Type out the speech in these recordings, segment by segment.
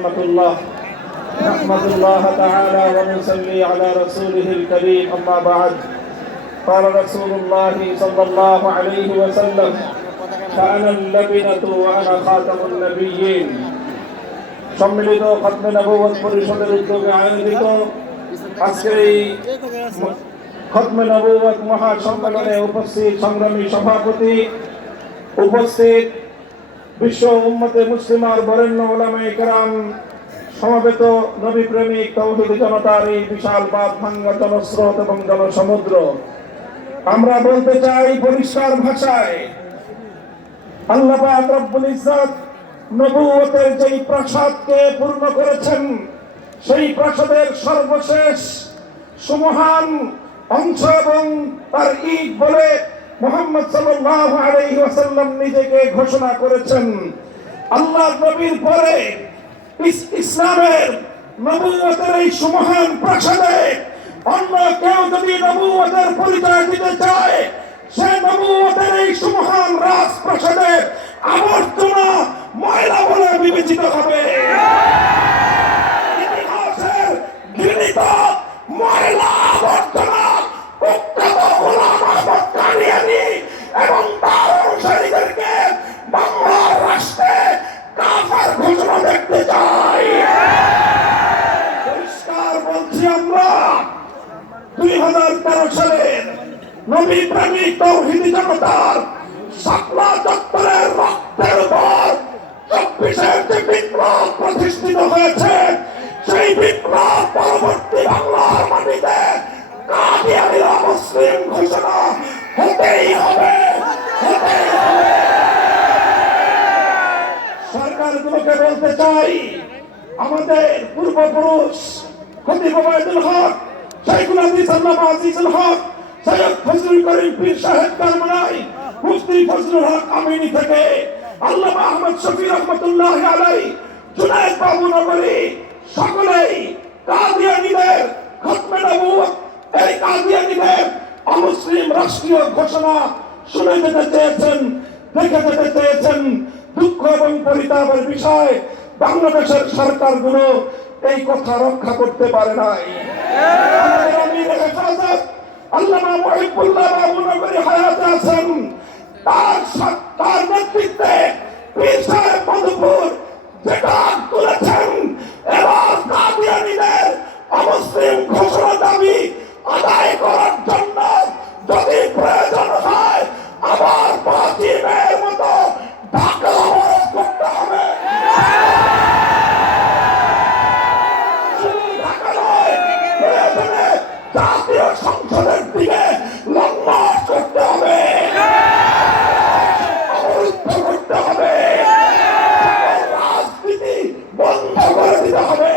ورحمة الله نحمد الله تعالى ونصلي على رسوله الكريم أما بعد قال رسول الله صلى الله عليه وسلم فأنا اللبنة وأنا خاتم النبيين সম্মিলিত খতমে নবুয়ত পরিষদের উদ্যোগে আয়োজিত আজকের এই খতমে নবুয়ত মহাসম্মেলনে উপস্থিত সংগ্রামী সভাপতি, উপস্থিত বিশ্ব উম্মতে মুসলিমার বরেণ্য উলামায়ে কেরাম, সমবেত নবী প্রেমিক তাওহীদি জনতার এই বিশাল বাঁধ ভাঙ্গা জনস্রোত এবং জনসমুদ্র, আমরা বলতে চাই পরিষ্কার ভাষায়, আল্লাহ পাক রব্বুল ইজ্জত নবুয়তের যেই প্রাসাদকে পূর্ণ করেছেন, সেই প্রাসাদের সর্বশেষ সুমহান অংশ এবং তার ঈদ বলে মুহাম্মদ সাল্লাল্লাহু আলাইহি ওয়াসাল্লাম নিজেকে ঘোষণা করেছেন। আল্লাহর নবীর পরে ইসলামের নবুয়তের এই সুমহান প্রাসাদে অন্য কেউ যদি নবুয়তের পরিচয় দিতে চায়, সে নবুয়তের এই সুমহান রাজপ্রাসাদের আবর্জনা ময়লা বলে বিবেচিত হবে। ইতিহাসের ঘৃণিত ময়লা আবর্জনা এবং তার অনুসারীদেরকে বাংলার রাষ্ট্রে কাফের ঘোষণা দেখতে চাই। পরিষ্কার বলছি, আমরা 2013 সালের নবী প্রেমিক তাওহীদি জনতার শাপলা চত্বরের রক্তের উপর 24-এর যে বিপ্লব প্রতিষ্ঠিত হয়েছে, সেই বিপ্লব পরবর্তী বাংলার মাটিতে কাদিয়ানীরা মুসলিম ঘোষণা হতেই হবে। সরকারগুলোকে বলতে চাই, আমাদের পূর্বপুরুষ খতিব ওবায়দুল হক, শাইখুল হাদিস আল্লামা আজিজুল হক, সৈয়দ ফজলুল করিম পীর সাহেব কারমানাই, মুফতি ফজলুল হক আমিনী থেকে আল্লামা আহমদ শফি রহমাতুল্লাহি আলাইহি, জুনায়েদ বাবু নগরী, সকলেই কাদিয়ানীদের খতমে নবুয়ত, এই কাদিয়ানীদের অমুসলিম রাষ্ট্রীয় ঘোষণা শুনে যেতে চেয়েছেন, দেখে যেতে চেয়েছেন। দুঃখ এবং পরিতাপের বিষয়, বাংলাদেশের সরকারগুলো এই কথা রক্ষা করতে পারে নাই। আমাদের আমির হেফাজত আল্লামা মুহিবুল্লাহ বাবু নগরী হায়াতে আছেন, তার নেতৃত্বে পীর সাহেব মধুপুর যেটা তুলেছেন, এবার কাদিয়ানীদের অমুসলিম ঘোষণা দাবি আদায় করার জন্য যদি প্রয়োজন হয়, আবার 5 মের মতো ঢাকা অবরোধ করতে হবে। শুধু ঢাকা নয়, প্রয়োজনে জাতীয় সংসদের দিকে লং মার্চ করতে হবে, অবরুদ্ধ করতে হবে, রাজনীতি বন্ধ করে দিতে হবে,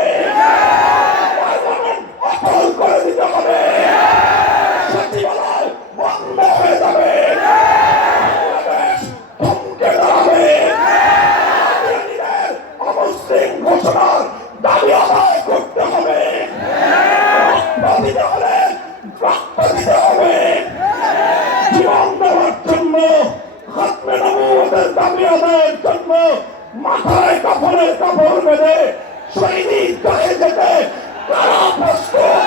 অচল করে দিতে হবে, সচিবালয় বন্ধ হয়ে যাবে, বাংলাদেশ থমকে দাঁড়াবে। অমুসলিম ঘোষণার দাবি আদায় করতে হবে, রক্ত দিতে হলে রক্ত দিতে হবে, জীবন দেওয়ার জন্য, খতমে নবুয়তের দাবি আদায়ের জন্য মাথায় কাপড়ের কাপড় বেঁধে শহীদ গায়ে যেতে কারা প্রস্তুত?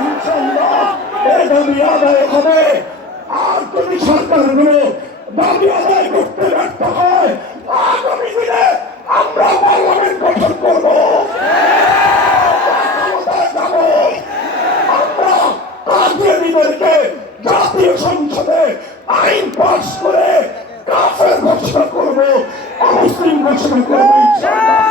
ইনশাআল্লাহ এই দাবি আদায় হবে। আর যদি সরকারগুলো দাবি আদায় করতে ব্যর্থ হয়, আগামী দিনে আমরা পার্লামেন্ট গঠন করব, যাব, আমরা কাদিয়ানীদেরকে জাতীয় সংসদে আইন পাস করে কাফের ঘোষণা করব, অমুসলিম ঘোষণা করব। ইনশাআল্লাহ।